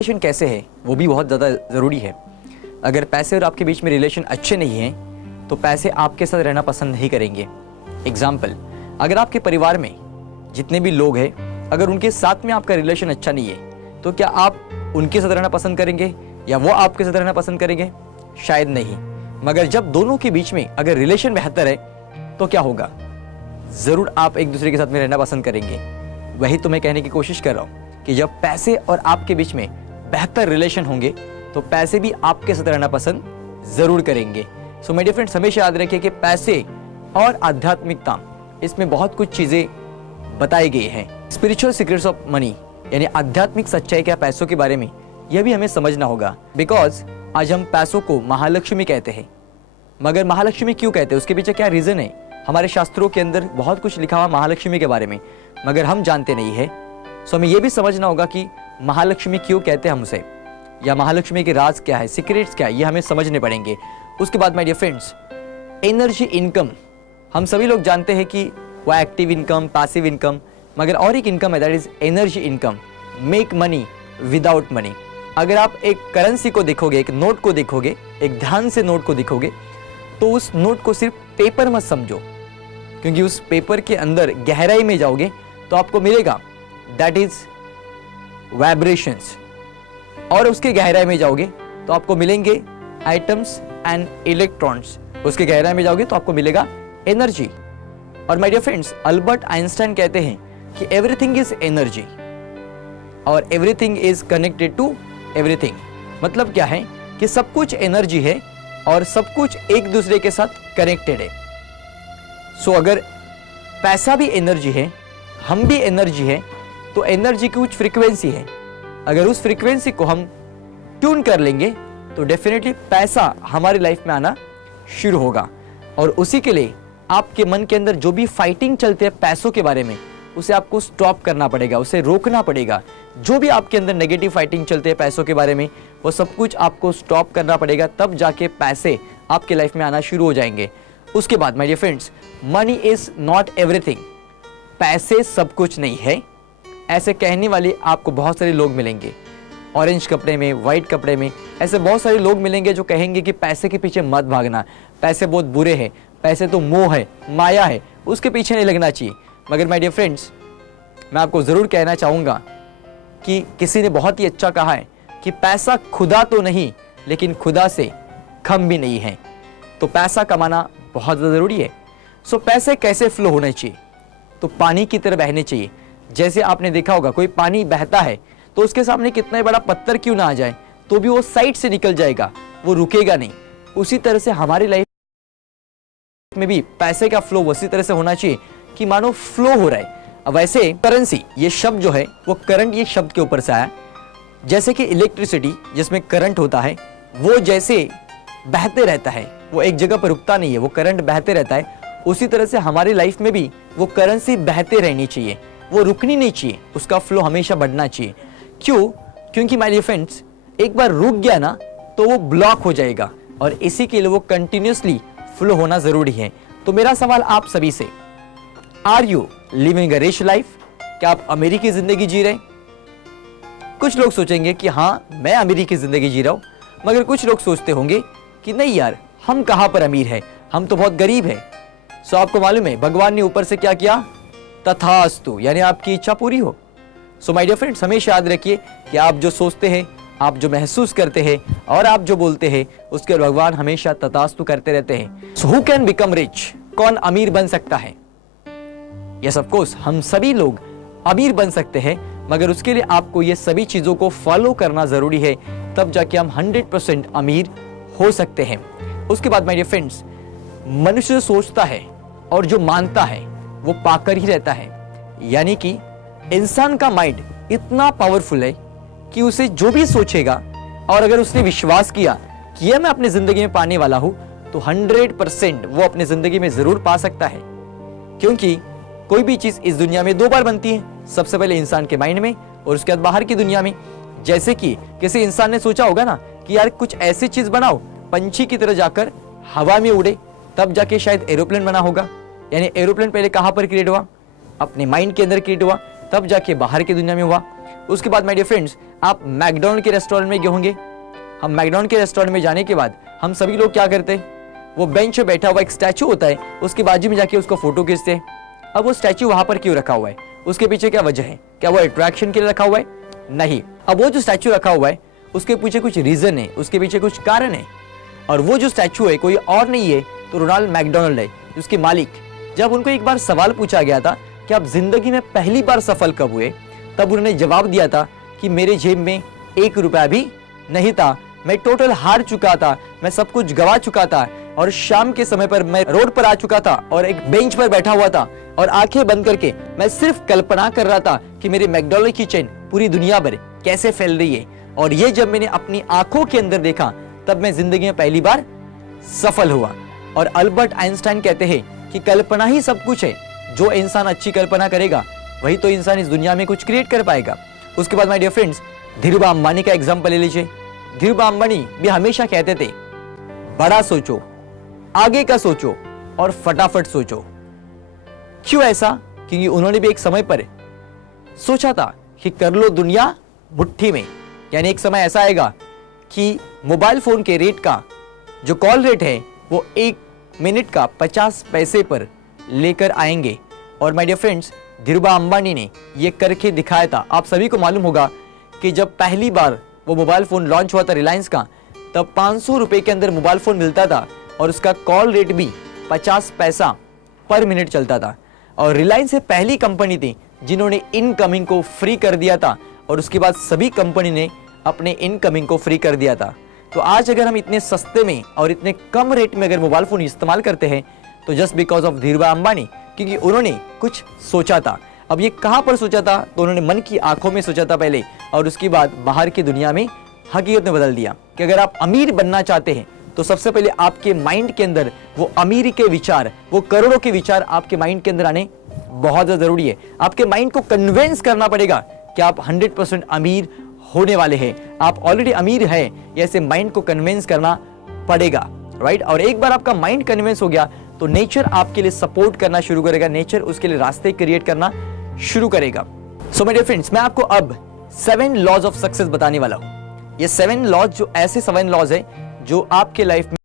Relation कैसे है वो भी बहुत ज़्यादा ज़रूरी है। अगर पैसे और आपके बीच में रिलेशन अच्छे नहीं हैं तो पैसे आपके साथ रहना पसंद नहीं करेंगे। एग्जाम्पल, अगर आपके परिवार में जितने भी लोग हैं अगर उनके साथ में आपका रिलेशन अच्छा नहीं है तो क्या आप उनके साथ रहना पसंद करेंगे या वो आपके साथ रहना पसंद करेंगे? शायद नहीं। मगर जब दोनों के बीच में अगर रिलेशन बेहतर है तो क्या होगा? ज़रूर आप एक दूसरे के साथ में रहना पसंद करेंगे। वही तो मैं कहने की कोशिश कर रहा हूँ कि जब पैसे और आपके बीच में बेहतर रिलेशन होंगे तो पैसे भी आपके साथ रहना पसंद जरूर करेंगे। सो माय डियर फ्रेंड्स, हमेशा याद रखिए कि पैसे और आध्यात्मिकता इसमें बहुत कुछ चीजें बताई गई हैं। स्पिरिचुअल सीक्रेट्स ऑफ मनी यानी आध्यात्मिक सच्चाई क्या पैसों के बारे में, यह भी हमें समझना होगा। बिकॉज आज हम पैसों को महालक्ष्मी कहते हैं, मगर महालक्ष्मी क्यों कहते हैं, उसके पीछे क्या रीजन है? हमारे शास्त्रों के अंदर बहुत कुछ लिखा हुआ महालक्ष्मी के बारे में, मगर हम जानते नहीं है। सो हमें यह भी समझना होगा कि महालक्ष्मी क्यों कहते हैं हम उसे, या महालक्ष्मी के राज क्या है, सीक्रेट्स क्या है, ये हमें समझने पड़ेंगे। उसके बाद my dear friends, energy income, हम सभी लोग जानते हैं कि वो एक्टिव इनकम, पैसिव इनकम, मगर और एक इनकम है, that is energy income. Make money without money. अगर आप एक करेंसी को देखोगे, एक नोट को देखोगे, एक ध्यान से नोट को देखोगे तो उस नोट को सिर्फ पेपर मत समझो, क्योंकि उस पेपर के अंदर गहराई में जाओगे तो आपको मिलेगा दैट इज वाइब्रेशंस, और उसके गहराई में जाओगे तो आपको मिलेंगे एटम्स एंड इलेक्ट्रॉन्स। उसके गहराई में जाओगे तो आपको मिलेगा एनर्जी। और my dear friends, Albert Einstein कहते हैं कि एवरीथिंग इज एनर्जी और everything is connected to everything. मतलब क्या है कि सब कुछ एनर्जी है और सब कुछ एक दूसरे के साथ कनेक्टेड है। सो अगर पैसा भी एनर्जी है, हम भी एनर्जी है, तो एनर्जी की कुछ फ्रीक्वेंसी है। अगर उस फ्रीक्वेंसी को हम ट्यून कर लेंगे तो डेफिनेटली पैसा हमारी लाइफ में आना शुरू होगा। और उसी के लिए आपके मन के अंदर जो भी फाइटिंग चलते हैं पैसों के बारे में, उसे आपको स्टॉप करना पड़ेगा, उसे रोकना पड़ेगा। जो भी आपके अंदर नेगेटिव फाइटिंग चलते हैं पैसों के बारे में, वो सब कुछ आपको स्टॉप करना पड़ेगा, तब जाके पैसे आपके लाइफ में आना शुरू हो जाएंगे। उसके बाद my dear friends, money is not everything. पैसे सब कुछ नहीं है, ऐसे कहने वाले आपको बहुत सारे लोग मिलेंगे। ऑरेंज कपड़े में, वाइट कपड़े में, ऐसे बहुत सारे लोग मिलेंगे जो कहेंगे कि पैसे के पीछे मत भागना, पैसे बहुत बुरे हैं, पैसे तो मोह है, माया है, उसके पीछे नहीं लगना चाहिए। मगर माय डियर फ्रेंड्स, मैं आपको ज़रूर कहना चाहूँगा कि किसी ने बहुत ही अच्छा कहा है कि पैसा खुदा तो नहीं, लेकिन खुदा से कम भी नहीं है। तो पैसा कमाना बहुत ज़रूरी है। सो पैसे कैसे फ्लो होने चाहिए? तो पानी की तरह बहने चाहिए। जैसे आपने देखा होगा, कोई पानी बहता है तो उसके सामने कितना बड़ा पत्थर क्यों ना आ जाए तो भी वो साइड से निकल जाएगा, वो रुकेगा नहीं। उसी तरह से हमारी लाइफ में भी पैसे का फ्लो उसी तरह से होना चाहिए कि मानो फ्लो हो रहा है। अब वैसे करेंसी, ये शब्द जो है वो करंट, ये शब्द के ऊपर से आया। जैसे कि इलेक्ट्रिसिटी जिसमें करंट होता है, वो जैसे बहते रहता है, वो एक जगह पर रुकता नहीं है, वो करंट बहते रहता है। उसी तरह से हमारी लाइफ में भी वो करेंसी बहते रहनी चाहिए, वो रुकनी नहीं चाहिए, उसका फ्लो हमेशा बढ़ना चाहिए। क्यों? क्योंकि माय डियर फ्रेंड्स, एक बार रुक गया ना तो वो ब्लॉक हो जाएगा, और इसी के लिए वो कंटिन्यूसली फ्लो होना जरूरी है। तो मेरा सवाल आप सभी से, are you living a rich life? क्या आप अमीरी की जिंदगी जी रहे? कुछ लोग सोचेंगे कि हाँ, मैं अमीरी की जिंदगी जी रहा हूं, मगर कुछ लोग सोचते होंगे कि नहीं यार, हम कहां पर अमीर है, हम तो बहुत गरीब है। सो आपको मालूम है भगवान ने ऊपर से क्या किया? तथास्तु, यानी आपकी इच्छा पूरी हो। सो माय डियर फ्रेंड्स, हमेशा याद रखिए कि आप जो सोचते हैं, आप जो महसूस करते हैं और आप जो बोलते हैं, उसके भगवान हमेशा तथास्तु करते रहते हैं। So who can become rich? कौन अमीर बन सकता है? यस ऑफ कोर्स, हम सभी लोग अमीर बन सकते हैं, मगर उसके लिए आपको ये सभी चीजों को फॉलो करना जरूरी है, तब जाके हम 100% अमीर हो सकते हैं। उसके बाद माय डियर फ्रेंड्स, मनुष्य जो सोचता है और जो मानता है वो पाकर ही रहता है। यानी कि इंसान का माइंड इतना पावरफुल है कि उसे जो भी सोचेगा, और अगर उसने विश्वास किया कि यह मैं अपनी जिंदगी में पाने वाला हूं, तो 100% वो अपनी जिंदगी में जरूर पा सकता है। क्योंकि कोई भी चीज इस दुनिया में दो बार बनती है, सबसे पहले इंसान के माइंड में और उसके बाद बाहर की दुनिया में। जैसे कि किसी इंसान ने सोचा होगा ना कि यार कुछ ऐसी चीज बनाओ पंछी की तरह जाकर हवा में उड़े, तब जाके शायद एरोप्लेन बना होगा। यानी एरोप्लेन पहले कहां पर क्रिएट हुआ? अपने माइंड के अंदर क्रिएट हुआ, तब जाके बाहर की दुनिया में हुआ। उसके बाद माय डियर फ्रेंड्स, आप मैकडॉनल्ड के रेस्टोरेंट में गए होंगे। हम मैकडॉनल्ड के रेस्टोरेंट में जाने के बाद हम सभी लोग क्या करते हैं, वो बेंच पे बैठा हुआ एक स्टैचू होता है, उसके बाजू में जाके उसको फोटो खींचते हैं। अब वो स्टैचू वहां पर क्यों रखा हुआ है, उसके पीछे क्या वजह है? क्या वो अट्रैक्शन के लिए रखा हुआ है? नहीं। अब वो जो स्टैचू रखा हुआ है उसके पीछे कुछ रीजन है, उसके पीछे कुछ कारण है। और वो जो स्टैचू है कोई और नहीं है तो रोनाल्ड मैकडॉनल्ड है, उसके मालिक। जब उनको एक बार सवाल पूछा गया था कि आप जिंदगी में पहली बार सफल कब हुए, तब उन्होंने जवाब दिया था कि मेरे जेब में 1 रुपया भी नहीं था, मैं टोटल हार चुका था, मैं सब कुछ गवा चुका था और शाम के समय पर मैं रोड पर आ चुका था और एक बेंच पर बैठा हुआ था और आंखें बंद करके मैं सिर्फ कल्पना कर रहा था कि मेरी मैकडॉनल्ड की चेन पूरी दुनिया भर कैसे फैल रही है। और ये जब मैंने अपनी आंखों के अंदर देखा तब मैं जिंदगी में पहली बार सफल हुआ। और अल्बर्ट आइंस्टाइन कहते हैं कि कल्पना ही सब कुछ है, जो इंसान अच्छी कल्पना करेगा वही तो इंसान इस दुनिया में कुछ क्रिएट कर पाएगा। उसके बाद my dear friends, Dhirubhai Ambani का एग्जांपल ले लीजिए। धीरूभाई अंबानी भी हमेशा कहते थे बड़ा सोचो, आगे का सोचो और फटाफट सोचो। क्यों ऐसा? क्योंकि उन्होंने भी एक समय पर सोचा था कि कर लो दुनिया मुट्ठी में, यानी एक समय ऐसा आएगा कि मोबाइल फोन के रेट का जो कॉल रेट है वो 1 मिनट का 50 पैसे पर लेकर आएंगे। और my dear friends, Dhirubhai Ambani ने ये करके दिखाया था। आप सभी को मालूम होगा कि जब पहली बार वो मोबाइल फोन लॉन्च हुआ था रिलायंस का, तब 500 रुपए के अंदर मोबाइल फोन मिलता था और उसका कॉल रेट भी 50 पैसा पर मिनट चलता था। और रिलायंस से पहली कंपनी थी जिन्होंने इनकमिंग को फ्री कर दिया था और उसके बाद सभी कंपनी ने अपने इनकमिंग को फ्री कर दिया था। तो आज अगर हम इतने सस्ते में और इतने कम रेट में अगर मोबाइल फोन इस्तेमाल करते हैं तो just because of Dhirubhai Ambani, क्योंकि उन्होंने कुछ सोचा था। अब ये कहां पर सोचा था? तो उन्होंने मन की आंखों में सोचा था पहले और उसके बाद बाहर की दुनिया में हकीकत में बदल दिया कि अगर आप अमीर बनना चाहते हैं तो सबसे पहले आपके माइंड के अंदर वो अमीरी के विचार, वो करोड़ों के विचार आपके माइंड के अंदर आने बहुत ज्यादा जरूरी है। आपके माइंड को कन्विंस करना पड़ेगा कि आप 100% अमीर होने वाले हैं, आप ऑलरेडी अमीर हैं, ऐसे माइंड को कन्विंस करना पड़ेगा, राइट। और एक बार आपका माइंड कन्विंस हो गया तो नेचर आपके लिए सपोर्ट करना शुरू करेगा, नेचर उसके लिए रास्ते क्रिएट करना शुरू करेगा। सो माय डियर फ्रेंड्स, मैं आपको अब 7 लॉज ऑफ सक्सेस बताने वाला हूं। ये 7 लॉज जो ऐसे 7 लॉज है जो आपके लाइफ में